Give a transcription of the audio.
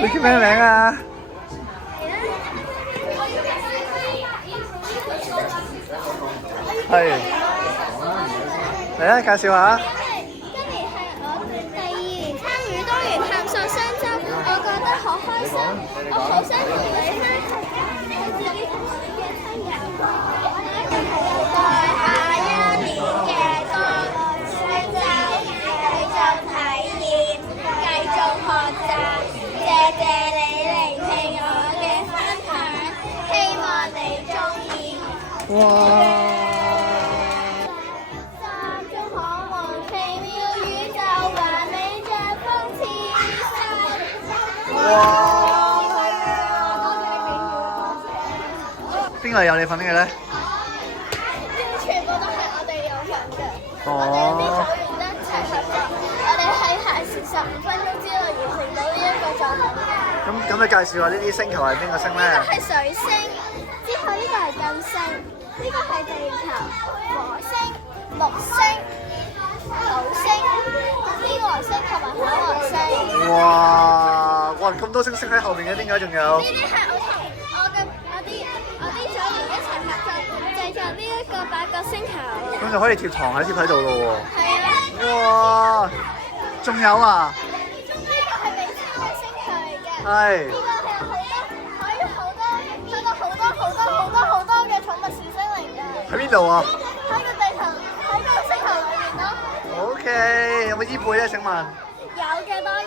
你叫咩名啊？係。嚟啊，介紹下。今年係我第2年參與多元探索雙週，我覺得好開心。我好想同你分享我自己同我嘅親友，期待下一年嘅多雙週，繼續體驗，繼續學習。謝謝你聆聽我嘅分享，希望你鍾意。哇！哇！邊個有你份嘅咧？全部都係我哋有份嘅。我哋啲組員一齊合作，我哋喺限時15分鐘之內完成到呢一個作品嘅。咁你介紹下呢啲星球係邊個星咧？呢個係水星，之後呢個係金星，呢個係地球、火星、木星、土星、天王星同埋海王星。哇！咁多星星喺後面嘅，點解仲有？呢啲係我同我啲組員一齊合作製作呢一個8個星球。咁就可以貼床喺度咯喎。係啊。哇！仲有啊？呢個係未知嘅星球嚟嘅。係。呢個係好多嘅寵物小精靈嘅。喺邊度啊？喺個地球，喺個星球裏面咯。OK，有冇依貝咧？請問？有嘅當然。